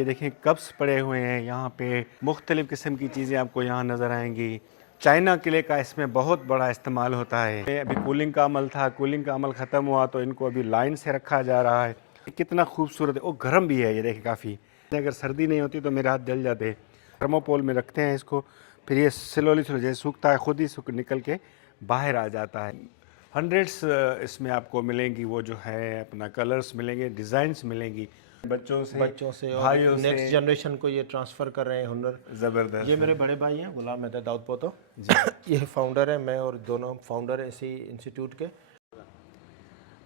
ये देखें कप्स पड़े हुए हैं यहाँ पे, मुख्तलिफ़ किस्म की चीज़ें आपको यहाँ नज़र आएंगी। चाइना किले का इसमें बहुत बड़ा इस्तेमाल होता है। अभी कूलिंग का अमल था, कूलिंग का अमल ख़त्म हुआ तो इनको अभी लाइन से रखा जा रहा है। कितना खूबसूरत है, वो गर्म भी है ये देखें काफ़ी। अगर सर्दी नहीं होती तो मेरे हाथ जल जाते। थर्मोपोल में रखते हैं इसको, फिर ये स्लोली जैसे सूखता है खुद ही सूख निकल के बाहर आ जाता है। हंड्रेड्स इसमें आपको मिलेंगी, वो जो है अपना कलर्स मिलेंगे, डिज़ाइंस मिलेंगी। बच्चों से और भाइयों से नेक्स्ट जनरेशन को ये ट्रांसफ़र कर रहे हैं हुनर। ज़बरदस्त। ये मेरे बड़े भाई हैं गुलाम मेहदी दाऊद पोतो जी। ये फाउंडर है, मैं और दोनों फाउंडर हैं इसी इंस्टीट्यूट के।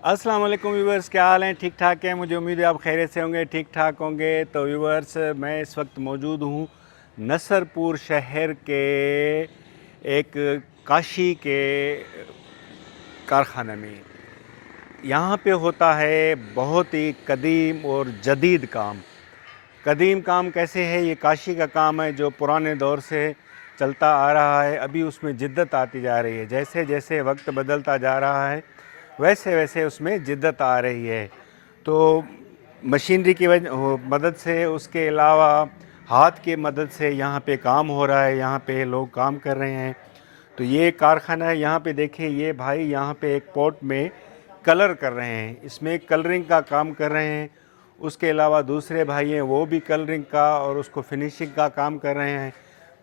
अस्सलाम वालेकुम व्यूवर्स, क्या हाल हैं? ठीक ठाक है, मुझे उम्मीद है आप खैरियत से होंगे, ठीक ठाक होंगे। तो व्यूवर्स, मैं इस वक्त मौजूद हूँ नसरपुर शहर के एक काशी के कारखाने में। यहाँ पे होता है बहुत ही कदीम और जदीद काम। कदीम काम कैसे है? ये काशी का काम है जो पुराने दौर से चलता आ रहा है। अभी उसमें जिद्दत आती जा रही है, जैसे जैसे वक्त बदलता जा रहा है वैसे वैसे उसमें जिद्दत आ रही है। तो मशीनरी की मदद से, उसके अलावा हाथ की मदद से यहाँ पे काम हो रहा है, यहाँ पे लोग काम कर रहे हैं। तो ये कारखाना है, यहाँ पे देखें ये भाई यहाँ पे एक पॉट में कलर कर रहे हैं, इसमें कलरिंग का काम कर रहे हैं। उसके अलावा दूसरे भाई हैं वो भी कलरिंग का और उसको फिनिशिंग का काम कर रहे हैं।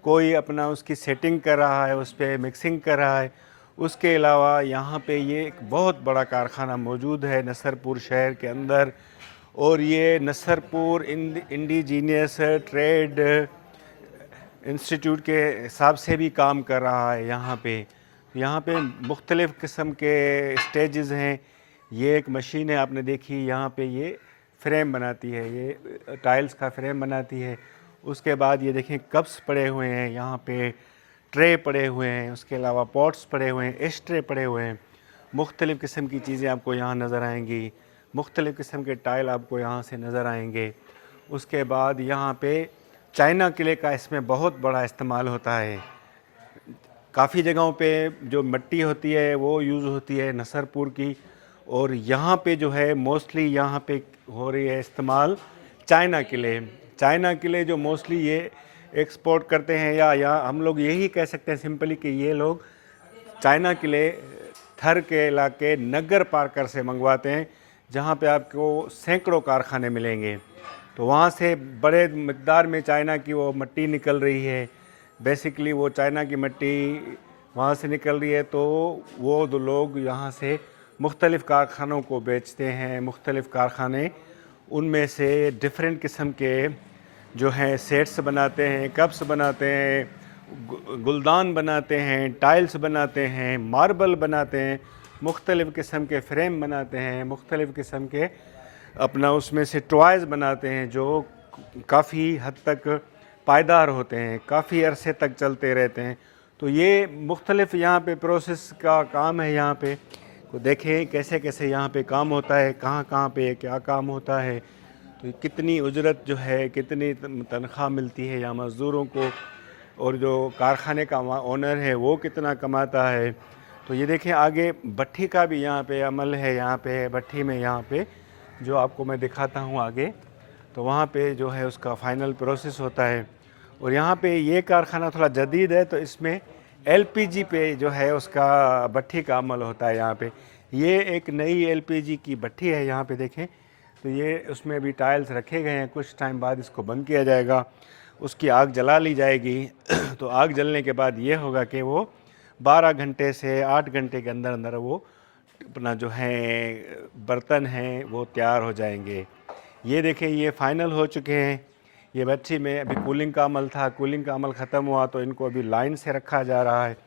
कोई अपना उसकी सेटिंग कर रहा है, उस पर मिक्सिंग कर रहा है। उसके अलावा यहाँ पे ये एक बहुत बड़ा कारखाना मौजूद है नसरपुर शहर के अंदर, और ये नसरपुर इंडिजीनियस ट्रेड इंस्टीट्यूट के हिसाब से भी काम कर रहा है। यहाँ पे मुख्तलिफ़ किस्म के स्टेजेस हैं। ये एक मशीन है आपने देखी, यहाँ पे ये फ्रेम बनाती है, ये टाइल्स का फ्रेम बनाती है। उसके बाद ये देखें कप्स पड़े हुए हैं, यहाँ पे ट्रे पड़े हुए हैं, उसके अलावा पॉट्स पड़े हुए हैं, एश ट्रे पड़े हुए हैं। मुख्तलिफ़ किस्म की चीज़ें आपको यहाँ नज़र आएंगी, मुख्तलिफ़ किस्म के टाइल आपको यहाँ से नज़र आएंगे। उसके बाद यहाँ पे चाइना किले का इसमें बहुत बड़ा इस्तेमाल होता है। काफ़ी जगहों पे जो मिट्टी होती है वो यूज़ होती है नसरपुर की, और यहाँ पे जो है मोस्टली यहाँ पे हो रही है इस्तेमाल चाइना किले जो मोस्टली ये एक्सपोर्ट करते हैं, या हम लोग यही कह सकते हैं सिंपली कि ये लोग चाइना किले थर के इलाके नगर पार्कर से मंगवाते हैं, जहाँ पे आपको सैकड़ों कारखाने मिलेंगे। तो वहाँ से बड़े मकदार में चाइना की वो मिट्टी निकल रही है। बेसिकली वो चाइना की मिट्टी वहाँ से निकल रही है, तो वो दो लोग यहाँ से मुख्तलिफ़ कारखानों को बेचते हैं। मुख्तलिफ़ कारखाने उनमें से डिफरेंट किस्म के जो हैं सेट्स बनाते हैं, कप्स बनाते हैं, गुलदान बनाते हैं, टाइल्स बनाते हैं, मार्बल बनाते हैं, मुख्तलिफ़ किस्म के फ्रेम बनाते हैं, मुख्तलिफ़ किस्म के अपना उसमें से टॉयज़ बनाते हैं जो काफ़ी हद तक पायदार होते हैं, काफ़ी अरसे तक चलते रहते हैं। तो ये मुख्तलिफ़ यहाँ पे प्रोसेस का काम है। यहाँ पे तो देखें कैसे कैसे यहाँ पे काम होता है, कहाँ कहाँ पे क्या काम होता है। तो कितनी उजरत जो है, कितनी तनख्वाह मिलती है यहाँ मज़दूरों को, और जो कारखाने का ओनर है वो कितना कमाता है। तो ये देखें आगे भट्ठी का भी यहाँ पे अमल है। यहाँ पे भट्ठी में यहाँ पे जो आपको मैं दिखाता हूँ आगे, तो वहाँ पे जो है उसका फ़ाइनल प्रोसेस होता है। और यहाँ पे ये कारखाना थोड़ा जदीद है, तो इसमें एलपीजी पे जो है उसका भट्ठी का अमल होता है। यहाँ पे ये एक नई एलपीजी की भट्ठी है। यहाँ पे देखें तो ये उसमें भी टाइल्स रखे गए हैं, कुछ टाइम बाद इसको बंद किया जाएगा, उसकी आग जला ली जाएगी। तो आग जलने के बाद ये होगा कि वो 12 घंटे से 8 घंटे के अंदर अंदर वो अपना जो है बर्तन हैं वो तैयार हो जाएंगे। ये देखें ये फ़ाइनल हो चुके हैं। ये भट्ठी में अभी कूलिंग का अमल था, कूलिंग का अमल ख़त्म हुआ तो इनको अभी लाइन से रखा जा रहा है।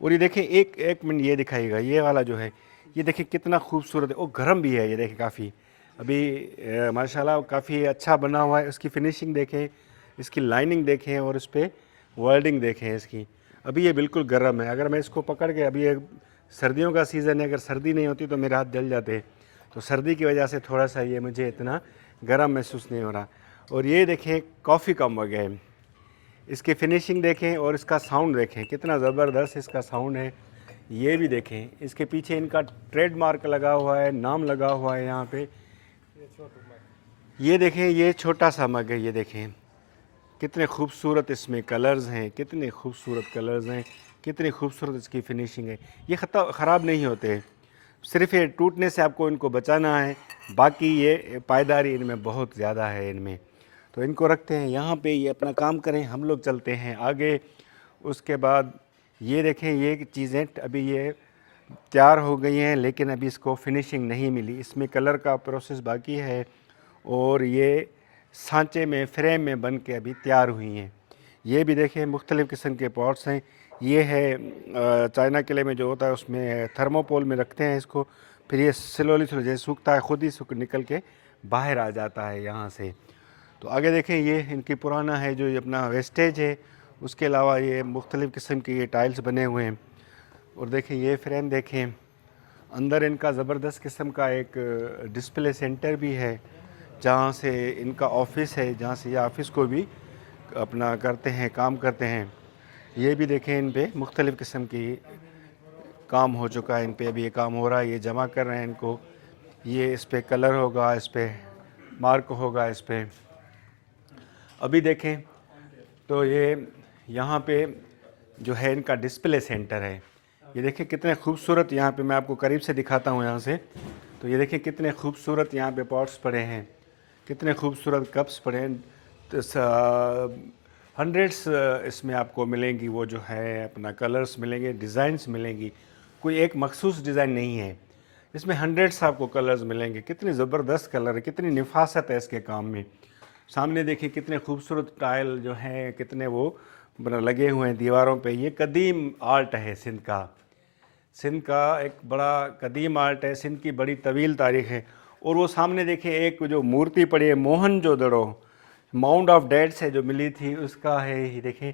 और ये देखें एक मिनट ये दिखाइएगा, ये वाला जो है ये देखें कितना खूबसूरत है, वो गर्म भी है। ये देखें काफ़ी अभी माशाल्लाह काफ़ी अच्छा बना हुआ है। उसकी फिनिशिंग देखें, इसकी लाइनिंग देखें और उस पर वर्डिंग देखें इसकी। अभी ये बिल्कुल गर्म है। अगर मैं इसको पकड़ के, अभी ये सर्दियों का सीज़न है, अगर सर्दी नहीं होती तो मेरे हाथ जल जाते। तो सर्दी की वजह से थोड़ा सा ये मुझे इतना गर्म महसूस नहीं हो रहा। और ये देखें कॉफ़ी का मग है, इसकी फिनिशिंग देखें और इसका साउंड देखें, कितना ज़बरदस्त इसका साउंड है। ये भी देखें, इसके पीछे इनका ट्रेडमार्क लगा हुआ है, नाम लगा हुआ है यहाँ पे। ये देखें, ये छोटा सा मग है, ये देखें कितने खूबसूरत इसमें कलर्स हैं, कितने खूबसूरत कलर्स हैं, कितनी खूबसूरत इसकी फिनिशिंग है। ये ख़राब नहीं होते, सिर्फ ये टूटने से आपको इनको बचाना है, बाकी ये पायदारी इनमें बहुत ज़्यादा है इनमें। तो इनको रखते हैं यहाँ पे, ये अपना काम करें, हम लोग चलते हैं आगे। उसके बाद ये देखें, ये चीज़ें अभी ये तैयार हो गई हैं, लेकिन अभी इसको फिनिशिंग नहीं मिली, इसमें कलर का प्रोसेस बाकी है और ये सांचे में फ्रेम में बन के अभी तैयार हुई हैं। ये भी देखें मुख्तलिफ़ किस्म के पॉट्स हैं। ये है चाइना किले में जो होता है उसमें थर्मोपोल में रखते हैं इसको, फिर ये स्लोली जैसे सूखता है खुद ही सूख निकल के बाहर आ जाता है यहाँ से। तो आगे देखें, ये इनकी पुराना है जो ये अपना वेस्टेज है, उसके अलावा ये मुख्तलिफ़ किस्म के ये टाइल्स बने हुए हैं। और देखें ये फ्रेम देखें, अंदर इनका ज़बरदस्त किस्म का एक डिस्प्ले सेंटर भी है जहाँ से इनका ऑफिस है, जहाँ से ये ऑफिस को भी अपना करते हैं, काम करते हैं। ये भी देखें, इन पे मुख्तलिफ़ किस्म की काम हो चुका है, इन पे अभी ये काम हो रहा है, ये जमा कर रहे हैं इनको। ये इस पे कलर होगा, इस पे मार्क होगा, इस पे अभी देखें तो ये यहाँ पे जो है इनका डिस्प्ले सेंटर है। ये देखें कितने खूबसूरत, यहाँ पे मैं आपको करीब से दिखाता हूँ यहाँ से। तो ये देखें कितने खूबसूरत यहाँ पे पॉट्स पड़े हैं, कितने खूबसूरत कप्स पड़े हैं। तो हंड्रेड्स इसमें आपको मिलेंगी, वो जो है अपना कलर्स मिलेंगे, डिज़ाइंस मिलेंगी, कोई एक मखसूस डिज़ाइन नहीं है, इसमें हंड्रेड्स आपको कलर्स मिलेंगे। कितनी ज़बरदस्त कलर है, कितनी निफासत है इसके काम में। सामने देखिए कितने खूबसूरत टाइल जो हैं, कितने वो लगे हुए हैं दीवारों पे। ये कदीम आर्ट है सिंध का, सिंध का एक बड़ा कदीम आर्ट है, सिंध की बड़ी तवील तारीख़ है। और वो सामने देखिए एक जो मूर्ति पड़ी है मोहनजोदड़ो, माउंट ऑफ डेड्स है जो मिली थी उसका है, ये देखें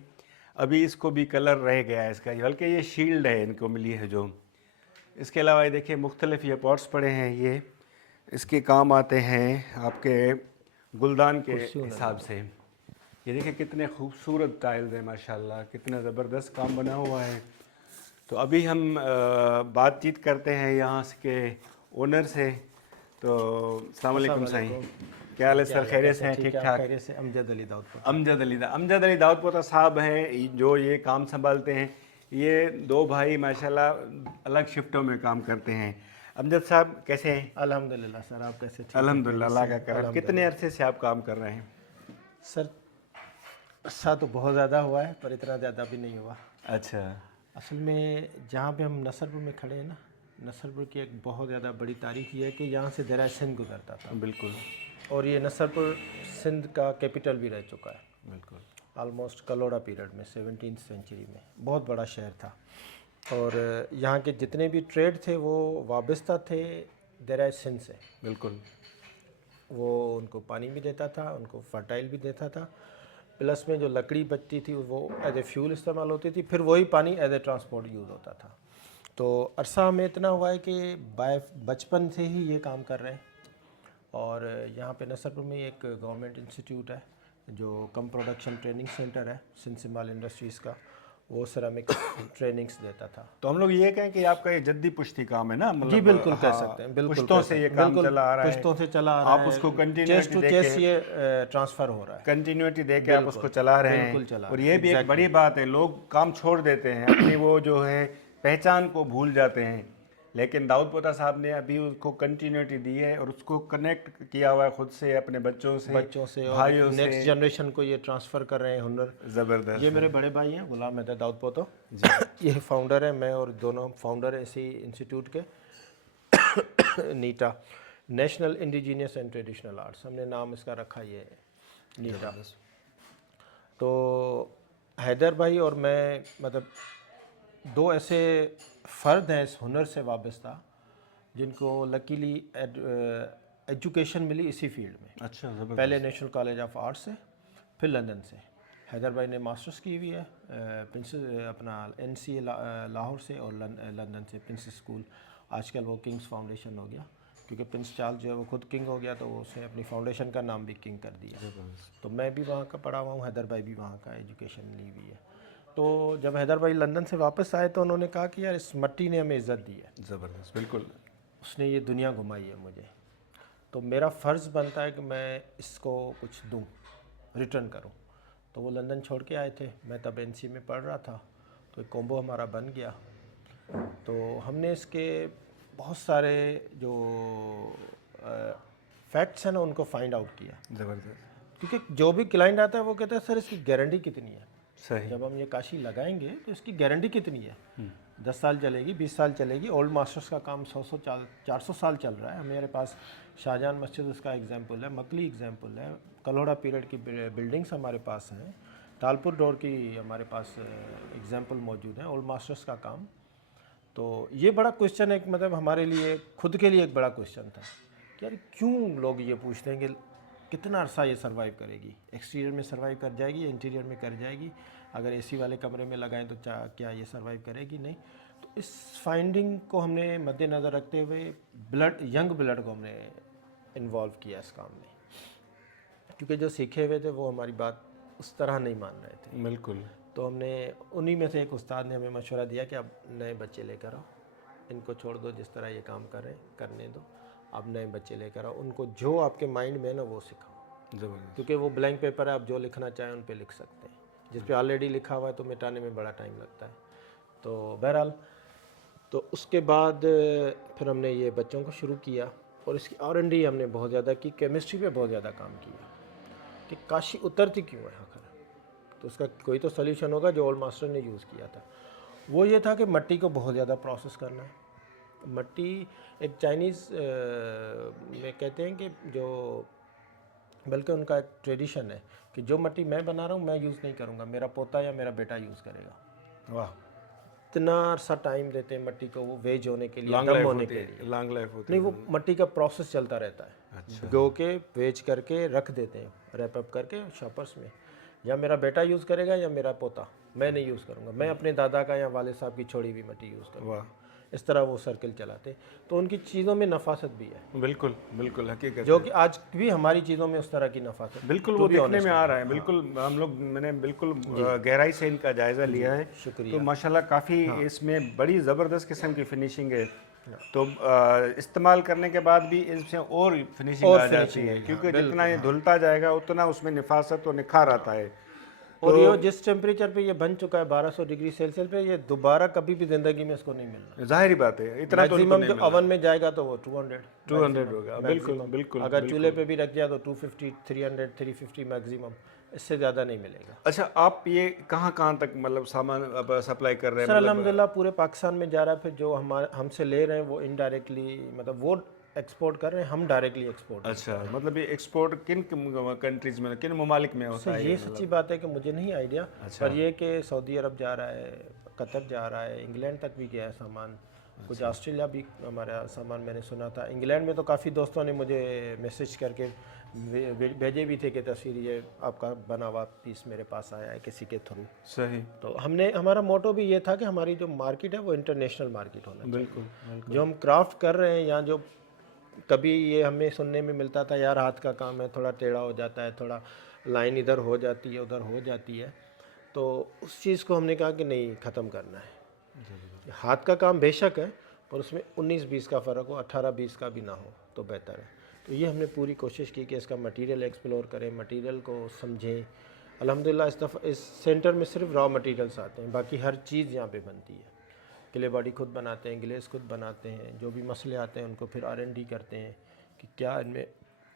अभी इसको भी कलर रह गया है इसका, बल्कि ये शील्ड है इनको मिली है जो। इसके अलावा ये देखिए मुख्तलिफ ये पॉट्स पड़े हैं, ये इसके काम आते हैं आपके गुलदान के हिसाब से। ये देखिए कितने खूबसूरत टाइल्स हैं माशाल्लाह, कितना ज़बरदस्त काम बना हुआ है। तो अभी हम बातचीत करते हैं यहाँ के ओनर से। तो अस्सलाम वालेकुम साईं, क्या हाल है सर? खैरियत से हैं? ठीक ठाक? खैरियत से। अमजद अली दाऊदपोता। अमजद अली दाऊदपोता साहब हैं जो ये काम संभालते हैं। ये दो भाई माशाल्लाह अलग शिफ्टों में काम करते हैं। अमजद साहब कैसे हैं? अल्हम्दुलिल्लाह सर, आप कैसे? अल्हम्दुलिल्लाह, अल्लाह का करम। कितने अरसे से आप काम कर रहे हैं? सर अरसा तो बहुत ज़्यादा हुआ है, पर इतना ज़्यादा भी नहीं हुआ। अच्छा। असल में जहाँ पे हम नसरपुर में खड़े हैं ना, नसरपुर की एक बहुत ज़्यादा बड़ी तारीख ये है कि यहाँ से दरिया सिंध गुजरता था। बिल्कुल। और ये नसरपुर सिंध का कैपिटल भी रह चुका है, बिल्कुल। ऑलमोस्ट कलोड़ा पीरियड में 17th सेंचुरी में। बहुत बड़ा शहर था और यहाँ के जितने भी ट्रेड थे वो वाबस्ता थे दरिया सिंध से। बिल्कुल। वो उनको पानी भी देता था, उनको फर्टाइल भी देता था, प्लस में जो लकड़ी बचती थी वो एज ए फ्यूल इस्तेमाल होती थी, फिर वही पानी एज ए ट्रांसपोर्ट यूज़ होता था। तो अरसा हमें इतना हुआ है कि बचपन से ही ये काम कर रहे हैं। और यहाँ पे नसरपुर में एक गवर्नमेंट इंस्टीट्यूट है जो कम प्रोडक्शन ट्रेनिंग सेंटर है, सिंध सिमाल इंडस्ट्रीज़ का, वो सेरामिक ट्रेनिंग्स देता था। तो हम लोग ये कहें कि आपका ये जद्दी पुश्ती काम है ना? मतलब जी बिल्कुल कह सकते हैं, बिल्कुल पुश्तों से ये काम चला आ रहा है, पुश्तों से चला आ रहा है, आप उसको chest continuity to the chest के, ये ट्रांसफ़र हो रहा है, कंटिन्यूटी दे के आप उसको चला रहे हैं। बिल्कुल चला और ये भी एक बड़ी बात है, लोग काम छोड़ देते हैं, अपनी वो जो है पहचान को भूल जाते हैं, लेकिन दाऊदपोता साहब ने अभी उसको कंटिन्यूटी दी है और उसको कनेक्ट किया हुआ है खुद से, अपने बच्चों से भाइयों से, नेक्स्ट जनरेशन को ये ट्रांसफ़र कर रहे हैं हुनर। ज़बरदस्त। ये मेरे बड़े भाई हैं गुलाम मेहदी दाऊदपोता जी, ये फाउंडर है, मैं और दोनों फाउंडर हैं इसी इंस्टीट्यूट के। NITA, national indigenous and traditional arts, हमने नाम इसका रखा ये नीटा। तो हैदर भाई और मैं मतलब दो ऐसे फ़र्द हैं इस हुनर से वाबस्ता जिनको लकीली एजुकेशन मिली इसी फील्ड में। अच्छा, पहले नेशनल कॉलेज ऑफ आर्ट्स से, फिर लंदन से। हैदर भाई ने मास्टर्स की हुई है अपना NCA लाहौर से, और लंदन से प्रिंस स्कूल, आजकल वो किंग्स फाउंडेशन हो गया, क्योंकि प्रिंस चार्ल्स जो है वो खुद किंग हो गया, तो उसने अपनी फाउंडेशन का नाम भी किंग कर दिया। तो मैं भी वहाँ का पढ़ा हुआ हूँ, हैदर भाई भी वहाँ का एजुकेशन ली हुई है। तो जब हैदर भाई लंदन से वापस आए तो उन्होंने कहा कि यार इस मट्टी ने हमें इज़्ज़त दी है। ज़बरदस्त, बिल्कुल। उसने ये दुनिया घुमाई है मुझे। तो मेरा फ़र्ज़ बनता है कि मैं इसको कुछ दूँ, रिटर्न करूँ। तो वो लंदन छोड़ के आए थे, मैं तब एनसी में पढ़ रहा था, तो एक कॉम्बो हमारा बन गया। तो हमने इसके बहुत सारे जो फैक्ट्स हैं ना उनको फाइंड आउट किया, ज़बरदस्त। क्योंकि जो भी क्लाइंट आता है वो कहता है सर इसकी गारंटी कितनी है, सही। जब हम ये काशी लगाएंगे तो इसकी गारंटी कितनी है, 10 साल चलेगी, 20 साल चलेगी। ओल्ड मास्टर्स का काम 400 साल चल रहा है। मेरे पास शाहजहां मस्जिद उसका एग्जाम्पल है, मकली एग्जाम्पल है, कलोड़ा पीरियड की बिल्डिंग्स हमारे पास हैं, तालपुर डोर की हमारे पास एग्जाम्पल मौजूद है, ओल्ड मास्टर्स का काम। तो ये बड़ा क्वेश्चन एक मतलब हमारे लिए खुद के लिए एक बड़ा क्वेश्चन था कि यार क्यों लोग ये पूछते हैं कि कितना अरसा ये सर्वाइव करेगी, एक्सटीरियर में सर्वाइव कर जाएगी या इंटीरियर में कर जाएगी, अगर एसी वाले कमरे में लगाएं तो क्या ये सर्वाइव करेगी, नहीं। तो इस फाइंडिंग को हमने मद्देनज़र रखते हुए यंग ब्लड को हमने इन्वॉल्व किया इस काम में, क्योंकि जो सीखे हुए थे वो हमारी बात उस तरह नहीं मान रहे थे। बिल्कुल। तो हमने उन्हीं में से एक उस्ताद ने हमें मशवरा दिया कि अब नए बच्चे लेकर आओ, इनको छोड़ दो, जिस तरह ये काम कर रहे हैं करने दो, अब नए बच्चे लेकर आओ, उनको जो आपके माइंड में है ना वो सिखाओ, ज़बरदस्त। क्योंकि वो ब्लैंक पेपर है, आप जो लिखना चाहें उन पे लिख सकते हैं, जिस पे ऑलरेडी लिखा हुआ है तो मिटाने में बड़ा टाइम लगता है। तो बहरहाल तो उसके बाद फिर हमने ये बच्चों को शुरू किया और इसकी R&D हमने बहुत ज़्यादा की, केमिस्ट्री पे बहुत ज़्यादा काम किया कि काशी उतरती क्यों है आखिर, तो उसका कोई तो सल्यूशन होगा जो ओल्ड मास्टर ने यूज़ किया था। वो ये था कि मिट्टी को बहुत ज़्यादा प्रोसेस करना है। मिट्टी एक चाइनीज़ में कहते हैं कि जो, बल्कि उनका एक ट्रेडिशन है कि जो मिट्टी मैं बना रहा हूँ मैं यूज़ नहीं करूँगा, मेरा पोता या मेरा बेटा यूज़ करेगा। वाह। इतना सा टाइम देते हैं मिट्टी को वो वेज होने के लिए, लॉन्ग दम लाइफ होने होती के है, लिए। लॉन्ग लाइफ होती नहीं, है। वो मिट्टी का प्रोसेस चलता रहता है। अच्छा। भिगो के वेज करके रख देते हैं, रैप अप करके शॉपर्स में, या मेरा बेटा यूज़ करेगा या मेरा पोता, मैं नहीं यूज़ करूँगा, मैं अपने दादा का या वाले साहब की छोड़ी हुई मिट्टी यूज़ करूँगा। वाह। इस तरह वो सर्कल चलाते, तो उनकी चीज़ों में नफासत भी है, बिल्कुल बिल्कुल, हकीकत जो है। कि आज भी हमारी चीज़ों में उस तरह की नफासत बिल्कुल वो देखने में आ रहा है। बिल्कुल हम लोग, मैंने बिल्कुल गहराई से इनका जायज़ा लिया है। शुक्रिया। तो माशाल्लाह काफ़ी इसमें बड़ी ज़बरदस्त किस्म की फिनिशिंग है। तो इस्तेमाल करने के बाद भी इसमें और फिनिशिंग आ जाती है, क्योंकि जितना ये धुलता जाएगा उतना उसमें निफासत और निखार आता है। और ये जिस टेम्परेचर पे ये बन चुका है 1200 डिग्री सेल्सियस पे, ये दोबारा कभी भी ज़िंदगी में इसको नहीं मिलना। जाहिर बात है, इतना तो मैक्सिमम जो ओवन में जाएगा तो वो 200 होगा। बिल्कुल बिल्कुल। अगर चूल्हे पे भी रख दिया तो 250, 300, 350 मैक्सिमम, इससे ज़्यादा नहीं मिलेगा। अच्छा, आप ये कहाँ तक मतलब सामान अब सप्लाई कर रहे हैं? सर अल्हम्दुलिल्लाह पूरे पाकिस्तान में जा रहा है, फिर जो हमसे ले रहे हैं वो इनडायरेक्टली, मतलब वो एक्सपोर्ट कर रहे हैं, हम डायरेक्टली एक्सपोर्ट। अच्छा, मतलब ये एक्सपोर्ट किन कंट्रीज में, किन ममालिक में होता है? ये सच्ची बात है कि मुझे नहीं आइडिया, पर ये कि सऊदी अरब जा रहा है, कतर जा रहा है, इंग्लैंड तक भी गया है सामान, कुछ ऑस्ट्रेलिया भी हमारा सामान मैंने सुना था। इंग्लैंड में तो काफ़ी दोस्तों ने मुझे मैसेज करके भेजे भी थे कि तस्वीर ये आपका बना हुआ पीस मेरे पास आया है किसी के थ्रू। सही। तो हमारा मोटो भी ये था कि हमारी जो मार्केट है वो इंटरनेशनल मार्केट होना चाहिए। बिल्कुल। जो हम क्राफ्ट कर रहे हैं, या जो कभी ये हमें सुनने में मिलता था यार हाथ का काम है, थोड़ा टेढ़ा हो जाता है, थोड़ा लाइन इधर हो जाती है उधर हो जाती है, तो उस चीज़ को हमने कहा कि नहीं, ख़त्म करना है। हाथ का काम बेशक है पर उसमें 19-20 का फ़र्क हो, 18-20 का भी ना हो तो बेहतर है। तो ये हमने पूरी कोशिश की कि इसका मटेरियल एक्सप्लोर करें, मटेरियल को समझें। अल्हम्दुलिल्लाह इस दफ़ा इस सेंटर में सिर्फ रॉ मटेरियल्स आते हैं, बाकी हर चीज़ यहाँ पे बनती है। किले बॉडी खुद बनाते हैं, ग्लेस खुद बनाते हैं, जो भी मसले आते हैं उनको फिर R&D करते हैं कि क्या इनमें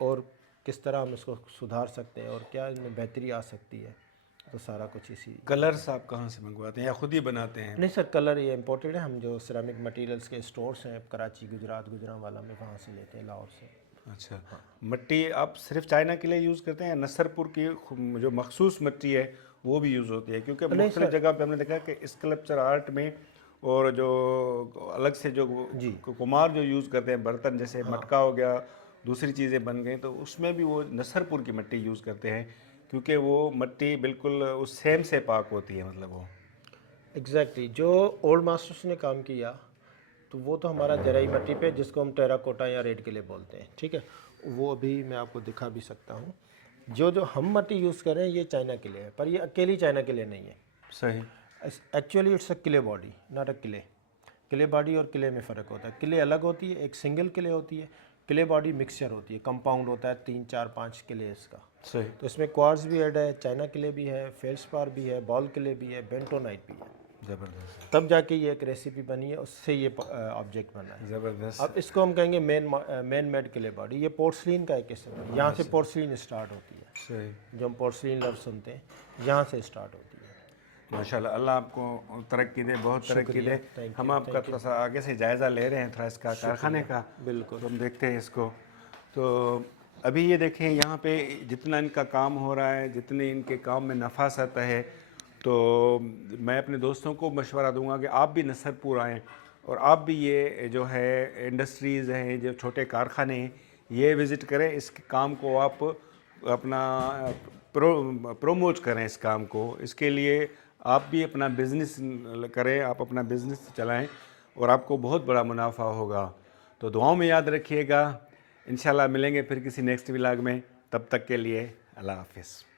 और किस तरह हम इसको सुधार सकते हैं और क्या इनमें बेहतरी आ सकती है। तो सारा कुछ इसी। कलर्स आप कहाँ से मंगवाते हैं या खुद ही बनाते हैं? नहीं सर, कलर ये इम्पोर्टेड है, हम जो सिरेमिक मटेरियल्स के स्टोर्स हैं कराची, गुजरात, गुजरांवाला में, वहाँ से लेते हैं, लाहौर से। अच्छा। मिट्टी आप सिर्फ चाइना के लिए यूज़ करते हैं या नसरपुर की जो मखसूस मिट्टी है वो भी यूज़ होती है? क्योंकि मुख्तलिफ जगह पे हमने देखा कि स्कल्पचर आर्ट में और जो अलग से जो कुमार जो यूज़ करते हैं बर्तन, जैसे मटका हो गया, दूसरी चीज़ें बन गई, तो उसमें भी वो नसरपुर की मिट्टी यूज़ करते हैं, क्योंकि वो मिट्टी बिल्कुल उस सेम से पाक होती है। मतलब वो एग्जैक्टली जो ओल्ड मास्टर्स ने काम किया, तो वो तो हमारा जराई मिट्टी पे, जिसको हम टेराकोटा या रेड किले बोलते हैं, ठीक है, वो अभी मैं आपको दिखा भी सकता हूँ। जो हम मिट्टी यूज़ कर रहे हैं ये चाइना के लिए है, पर ये अकेली चाइना के लिए नहीं है। सही। एक्चुअली इट्स अ किले बॉडी, नॉट अ किले। किले बॉडी और किले में फ़र्क होता है। किले अलग होती है, एक सिंगल किले होती है, क्ले बॉडी मिक्सचर होती है, कंपाउंड होता है 3 4 5 क्लेस का। सही। तो इसमें क्वार्ट्ज भी ऐड है, चाइना क्ले भी है, फेल्सपार भी है, बॉल क्ले भी है, बेंटोनाइट भी है। ज़बरदस्त, तब जाके ये एक रेसिपी बनी है, उससे ये ऑब्जेक्ट बना है। ज़बरदस्त। अब इसको हम कहेंगे मेन मेड क्ले बॉडी। ये पोर्सलिन का एक किस्म है, यहाँ से पोर्सलिन स्टार्ट होती है। सही। जो हम पोर्सलिन लफ्ज़ सुनते हैं, यहाँ से स्टार्ट होती है। माशाल्लाह, अल्लाह आपको तरक्की दे, बहुत तरक्की दे। thank हम आपका थोड़ा सा आगे से जायज़ा ले रहे हैं थोड़ा इसका कारखाने का। बिल्कुल। तो हम देखते हैं इसको। तो अभी ये देखें यहाँ पे जितना इनका काम हो रहा है, जितने इनके काम में नफासत है, तो मैं अपने दोस्तों को मशवरा दूंगा कि आप भी नसरपुर आएँ और आप भी ये जो है इंडस्ट्रीज़ हैं, जो छोटे कारखाने हैं, ये विज़िट करें। इस काम को आप अपना प्रोमोट करें इस काम को। इसके लिए आप भी अपना बिज़नेस करें, आप अपना बिज़नेस चलाएं और आपको बहुत बड़ा मुनाफा होगा। तो दुआओं में याद रखिएगा। इंशाल्लाह मिलेंगे फिर किसी नेक्स्ट व्लॉग में। तब तक के लिए अल्लाह हाफ़िज़।